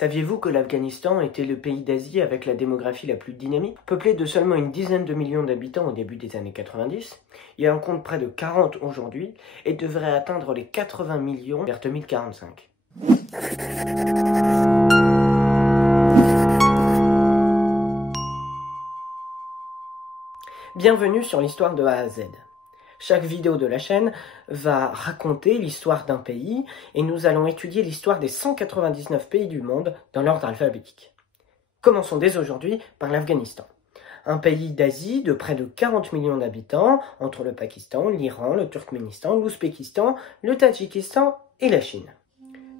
Saviez-vous que l'Afghanistan était le pays d'Asie avec la démographie la plus dynamique? Peuplé de seulement une dizaine de millions d'habitants au début des années 90, il en compte près de 40 aujourd'hui et devrait atteindre les 80 millions vers 2045. Bienvenue sur l'histoire de A à Z. Chaque vidéo de la chaîne va raconter l'histoire d'un pays et nous allons étudier l'histoire des 199 pays du monde dans l'ordre alphabétique. Commençons dès aujourd'hui par l'Afghanistan. Un pays d'Asie de près de 40 millions d'habitants entre le Pakistan, l'Iran, le Turkménistan, l'Ouzbékistan, le Tadjikistan et la Chine.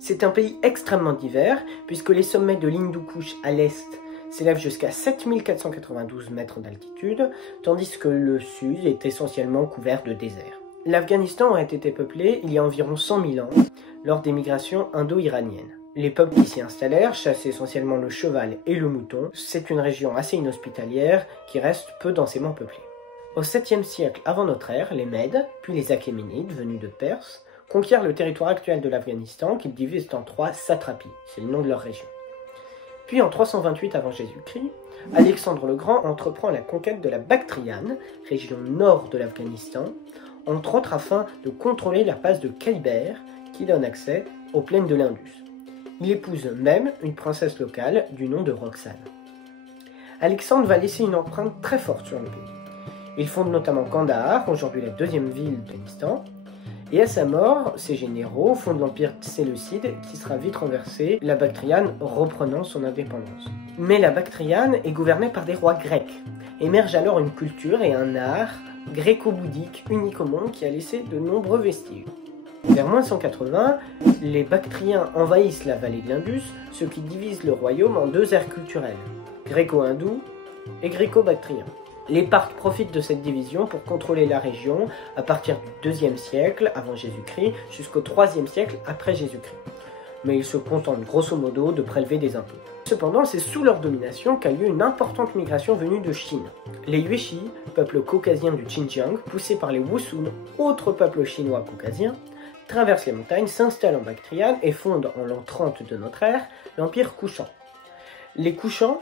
C'est un pays extrêmement divers puisque les sommets de l'Hindu-Kush à l'est s'élève jusqu'à 7492 mètres d'altitude, tandis que le sud est essentiellement couvert de désert. L'Afghanistan a été peuplé il y a environ 100 000 ans, lors des migrations indo-iraniennes. Les peuples qui s'y installèrent chassent essentiellement le cheval et le mouton. C'est une région assez inhospitalière qui reste peu densément peuplée. Au 7e siècle avant notre ère, les Mèdes, puis les Achéménides, venus de Perse, conquièrent le territoire actuel de l'Afghanistan qu'ils divisent en 3 satrapies, c'est le nom de leur région. Puis en 328 avant Jésus-Christ, Alexandre le Grand entreprend la conquête de la Bactriane, région nord de l'Afghanistan, entre autres afin de contrôler la passe de Khyber qui donne accès aux plaines de l'Indus. Il épouse même une princesse locale du nom de Roxane. Alexandre va laisser une empreinte très forte sur le pays. Il fonde notamment Kandahar, aujourd'hui la deuxième ville de l'Afghanistan, et à sa mort, ses généraux fondent l'empire séleucide qui sera vite renversé, la Bactriane reprenant son indépendance. Mais la Bactriane est gouvernée par des rois grecs. Émerge alors une culture et un art gréco-bouddhique unique au monde qui a laissé de nombreux vestiges. Vers moins 180, les Bactriens envahissent la vallée de l'Indus, ce qui divise le royaume en 2 aires culturelles, gréco-hindou et gréco-bactrien. Les Parthes profitent de cette division pour contrôler la région à partir du 2e siècle avant Jésus-Christ jusqu'au 3e siècle après Jésus-Christ. Mais ils se contentent grosso modo de prélever des impôts. Cependant, c'est sous leur domination qu'a lieu une importante migration venue de Chine. Les Yuexi, peuple caucasien du Xinjiang, poussés par les Wusun, autres peuples chinois caucasiens, traversent les montagnes, s'installent en Bactriane et fondent en l'an 30 de notre ère l'empire Kushan. Les Kushans,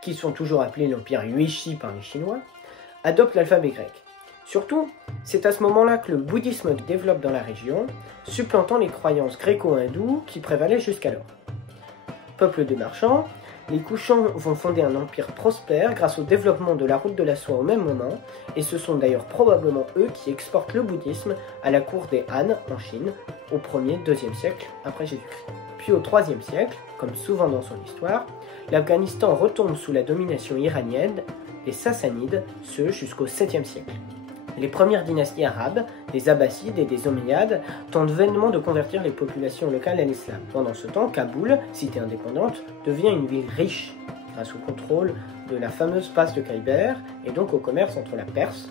qui sont toujours appelés l'empire Yuexi par les Chinois, adoptent l'alphabet grec. Surtout, c'est à ce moment-là que le bouddhisme se développe dans la région, supplantant les croyances gréco-hindoues qui prévalaient jusqu'alors. Peuple de marchands, les Kushans vont fonder un empire prospère grâce au développement de la route de la soie au même moment, et ce sont d'ailleurs probablement eux qui exportent le bouddhisme à la cour des Han en Chine, au 1er, 2e siècle après Jésus-Christ. Puis au 3e siècle, comme souvent dans son histoire, l'Afghanistan retombe sous la domination iranienne des Sassanides, ce jusqu'au 7e siècle. Les premières dynasties arabes, des Abbassides et des Omeyyades, tentent vainement de convertir les populations locales à l'islam. Pendant ce temps, Kaboul, cité indépendante, devient une ville riche grâce au contrôle de la fameuse passe de Khyber et donc au commerce entre la Perse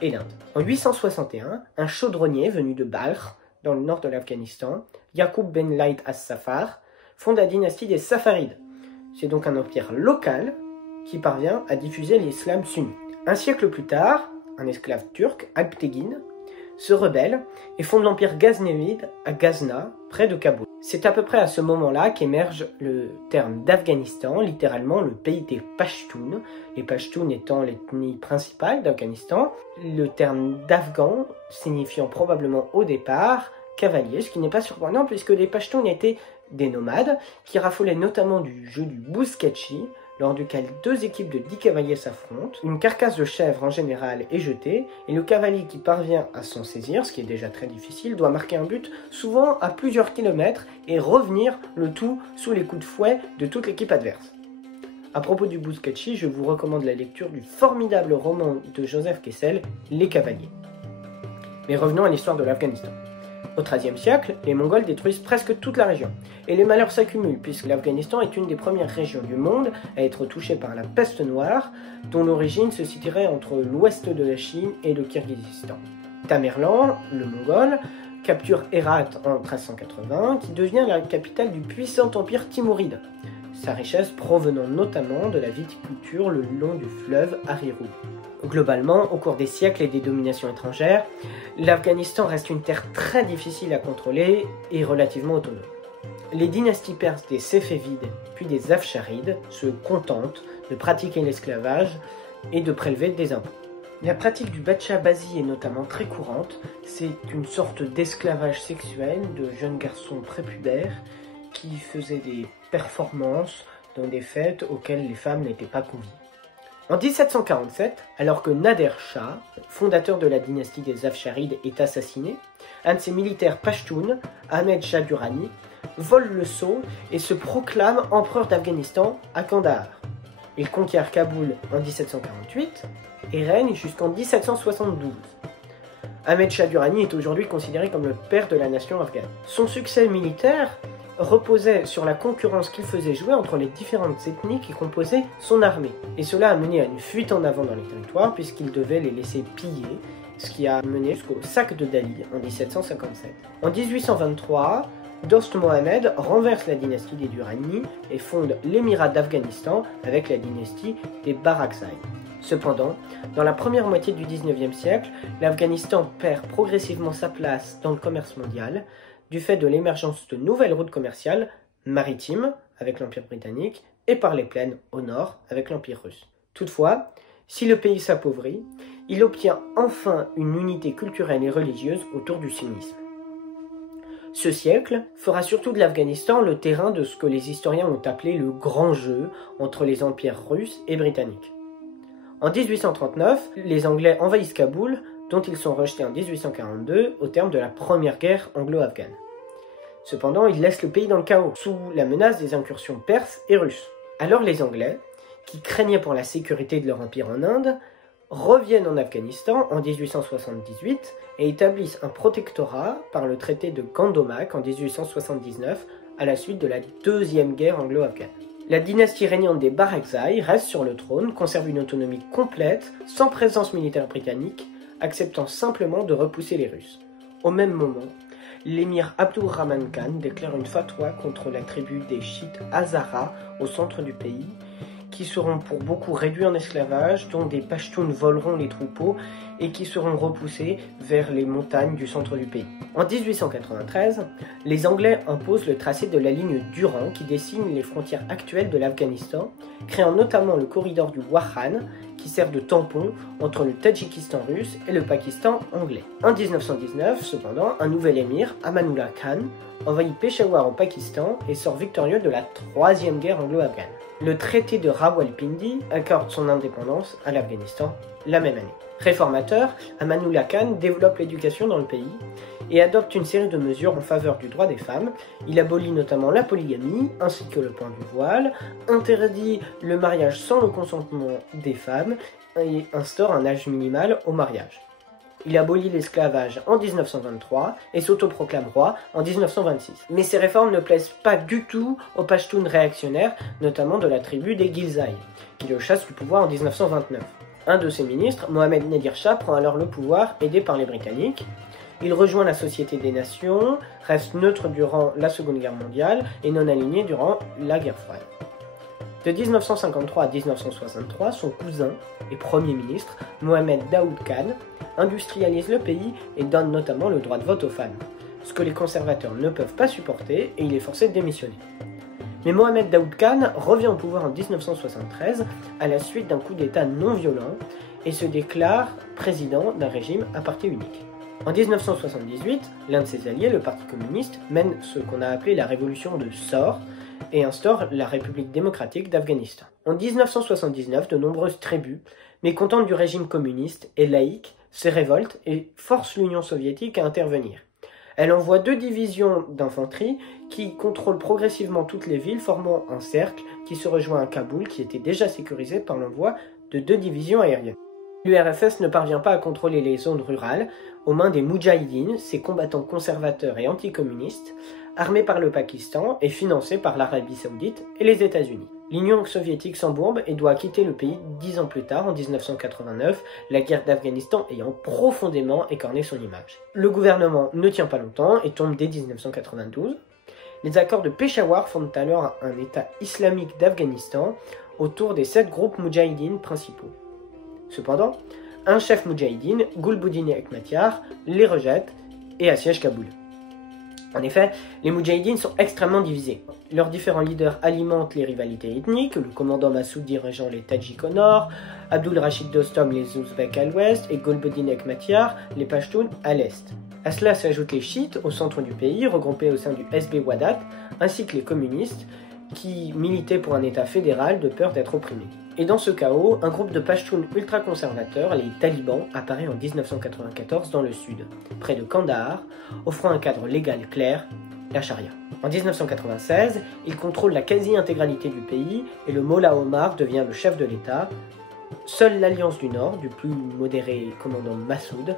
et l'Inde. En 861, un chaudronnier venu de Balkh, dans le nord de l'Afghanistan, Yaqub ben Laït as-Safar, fonde la dynastie des Safarides. C'est donc un empire local qui parvient à diffuser l'islam sunni. Un siècle plus tard, un esclave turc, Alptegin, se rebelle et fonde l'empire ghaznévide à Ghazna, près de Kaboul. C'est à peu près à ce moment-là qu'émerge le terme d'Afghanistan, littéralement le pays des Pashtuns, les Pashtuns étant l'ethnie principale d'Afghanistan, le terme d'Afghan signifiant probablement au départ cavalier, ce qui n'est pas surprenant puisque les Pashtuns étaient des nomades qui raffolaient notamment du jeu du bousketchi, lors duquel 2 équipes de 10 cavaliers s'affrontent. Une carcasse de chèvre en général est jetée, et le cavalier qui parvient à s'en saisir, ce qui est déjà très difficile, doit marquer un but, souvent à plusieurs kilomètres, et revenir le tout sous les coups de fouet de toute l'équipe adverse. À propos du bousketchi, je vous recommande la lecture du formidable roman de Joseph Kessel, Les Cavaliers. Mais revenons à l'histoire de l'Afghanistan. Au XIIIe siècle, les Mongols détruisent presque toute la région. Et les malheurs s'accumulent, puisque l'Afghanistan est une des premières régions du monde à être touchée par la peste noire, dont l'origine se situerait entre l'ouest de la Chine et le Kirghizistan. Tamerlan, le Mongol, capture Hérat en 1380, qui devient la capitale du puissant empire timouride. Sa richesse provenant notamment de la viticulture le long du fleuve Arirud. Globalement, au cours des siècles et des dominations étrangères, l'Afghanistan reste une terre très difficile à contrôler et relativement autonome. les dynasties perses des Séfévides puis des Afsharides se contentent de pratiquer l'esclavage et de prélever des impôts. La pratique du bacha-bazi est notamment très courante. C'est une sorte d'esclavage sexuel de jeunes garçons prépubères qui faisaient des performances dans des fêtes auxquelles les femmes n'étaient pas conviées. En 1747, alors que Nader Shah, fondateur de la dynastie des Afsharides, est assassiné, un de ses militaires pashtuns, Ahmed Shah Durrani, vole le sceau et se proclame empereur d'Afghanistan à Kandahar. Il conquiert Kaboul en 1748 et règne jusqu'en 1772. Ahmed Shah Durrani est aujourd'hui considéré comme le père de la nation afghane. Son succès militaire reposait sur la concurrence qu'il faisait jouer entre les différentes ethnies qui composaient son armée. Et cela a mené à une fuite en avant dans les territoires puisqu'il devait les laisser piller, ce qui a mené jusqu'au sac de Delhi en 1757. En 1823, Dost Mohammed renverse la dynastie des Durrani et fonde l'émirat d'Afghanistan avec la dynastie des Barakzai. Cependant, dans la première moitié du XIXe siècle, l'Afghanistan perd progressivement sa place dans le commerce mondial du fait de l'émergence de nouvelles routes commerciales maritimes avec l'Empire britannique et par les plaines au nord avec l'Empire russe. Toutefois, si le pays s'appauvrit, il obtient enfin une unité culturelle et religieuse autour du sunnisme. Ce siècle fera surtout de l'Afghanistan le terrain de ce que les historiens ont appelé le grand jeu entre les empires russes et britanniques. En 1839, les Anglais envahissent Kaboul, dont ils sont rejetés en 1842 au terme de la première guerre anglo-afghane. Cependant, ils laissent le pays dans le chaos, sous la menace des incursions perses et russes. Alors les Anglais, qui craignaient pour la sécurité de leur empire en Inde, reviennent en Afghanistan en 1878 et établissent un protectorat par le traité de Gandomak en 1879 à la suite de la deuxième guerre anglo-afghane. La dynastie régnante des Barakzai reste sur le trône, conserve une autonomie complète, sans présence militaire britannique, acceptant simplement de repousser les Russes. Au même moment, l'émir Abdurrahman Khan déclare une fatwa contre la tribu des chiites Hazara au centre du pays, qui seront pour beaucoup réduits en esclavage, dont des Pashtuns voleront les troupeaux et qui seront repoussés vers les montagnes du centre du pays. En 1893, les Anglais imposent le tracé de la ligne Durand qui dessine les frontières actuelles de l'Afghanistan, créant notamment le corridor du Wakhan qui sert de tampon entre le Tadjikistan russe et le Pakistan anglais. En 1919, cependant, un nouvel émir, Amanullah Khan, envahit Peshawar au Pakistan et sort victorieux de la troisième guerre anglo-afghane. Le traité de Rawalpindi accorde son indépendance à l'Afghanistan la même année. Réformateur, Amanullah Khan développe l'éducation dans le pays et adopte une série de mesures en faveur du droit des femmes. Il abolit notamment la polygamie ainsi que le port du voile, interdit le mariage sans le consentement des femmes et instaure un âge minimal au mariage. Il abolit l'esclavage en 1923 et s'autoproclame roi en 1926. Mais ces réformes ne plaisent pas du tout aux Pashtuns réactionnaires, notamment de la tribu des Ghilzai, qui le chassent du pouvoir en 1929. Un de ses ministres, Mohammed Nadir Shah, prend alors le pouvoir, aidé par les Britanniques. Il rejoint la Société des Nations, reste neutre durant la Seconde Guerre mondiale et non aligné durant la guerre froide. De 1953 à 1963, son cousin et Premier ministre, Mohammed Daoud Khan, industrialise le pays et donne notamment le droit de vote aux femmes, ce que les conservateurs ne peuvent pas supporter et il est forcé de démissionner. Mais Mohammed Daoud Khan revient au pouvoir en 1973 à la suite d'un coup d'État non violent et se déclare président d'un régime à parti unique. En 1978, l'un de ses alliés, le Parti communiste, mène ce qu'on a appelé la révolution de Sor et instaure la République démocratique d'Afghanistan. En 1979, de nombreuses tribus, mécontentes du régime communiste et laïque, se révoltent et forcent l'Union soviétique à intervenir. Elle envoie 2 divisions d'infanterie qui contrôlent progressivement toutes les villes, formant un cercle qui se rejoint à Kaboul, qui était déjà sécurisé par l'envoi de 2 divisions aériennes. L'URSS ne parvient pas à contrôler les zones rurales aux mains des Moudjahidines, ces combattants conservateurs et anticommunistes, armés par le Pakistan et financés par l'Arabie Saoudite et les États-Unis. L'Union soviétique s'embourbe et doit quitter le pays 10 ans plus tard, en 1989, la guerre d'Afghanistan ayant profondément écorné son image. Le gouvernement ne tient pas longtemps et tombe dès 1992. Les accords de Peshawar fondent alors un État islamique d'Afghanistan autour des 7 groupes moudjahidines principaux. Cependant, un chef moudjahidine, Gulbuddin Hekmatyar, les rejette et assiège Kaboul. En effet, les Moudjahidines sont extrêmement divisés. Leurs différents leaders alimentent les rivalités ethniques, le commandant Massoud dirigeant les Tadjiks au nord, Abdul Rachid Dostom les Ouzbeks à l'ouest et Golbuddin Hekmatyar les Pashtuns à l'est. À cela s'ajoutent les chiites au centre du pays, regroupés au sein du SB Wadat, ainsi que les communistes qui militaient pour un État fédéral de peur d'être opprimés. Et dans ce chaos, un groupe de Pashtuns ultra-conservateurs, les talibans, apparaît en 1994 dans le sud, près de Kandahar, offrant un cadre légal clair, la charia. En 1996, ils contrôlent la quasi-intégralité du pays et le Mollah Omar devient le chef de l'État. Seule l'Alliance du Nord, du plus modéré commandant Massoud,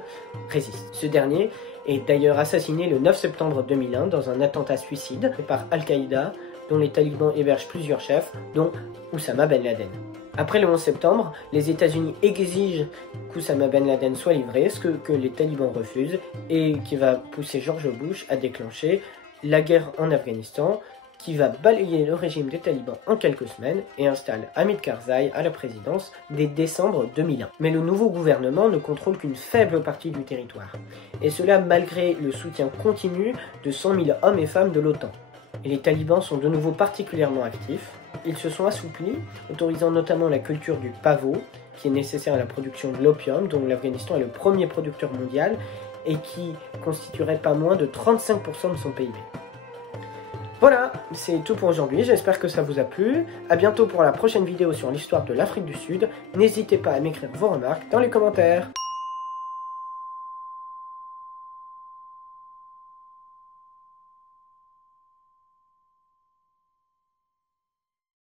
résiste. Ce dernier est d'ailleurs assassiné le 9 septembre 2001 dans un attentat suicide par Al-Qaïda, dont les talibans hébergent plusieurs chefs, dont Oussama Ben Laden. Après le 11 septembre, les États-Unis exigent qu'Oussama Ben Laden soit livré, ce que les talibans refusent, et qui va pousser George Bush à déclencher la guerre en Afghanistan, qui va balayer le régime des talibans en quelques semaines et installe Hamid Karzai à la présidence dès décembre 2001. Mais le nouveau gouvernement ne contrôle qu'une faible partie du territoire, et cela malgré le soutien continu de 100 000 hommes et femmes de l'OTAN. Et les talibans sont de nouveau particulièrement actifs. Ils se sont assouplis, autorisant notamment la culture du pavot, qui est nécessaire à la production de l'opium, dont l'Afghanistan est le premier producteur mondial, et qui constituerait pas moins de 35% de son PIB. Voilà, c'est tout pour aujourd'hui, j'espère que ça vous a plu. A bientôt pour la prochaine vidéo sur l'histoire de l'Afrique du Sud. N'hésitez pas à m'écrire vos remarques dans les commentaires.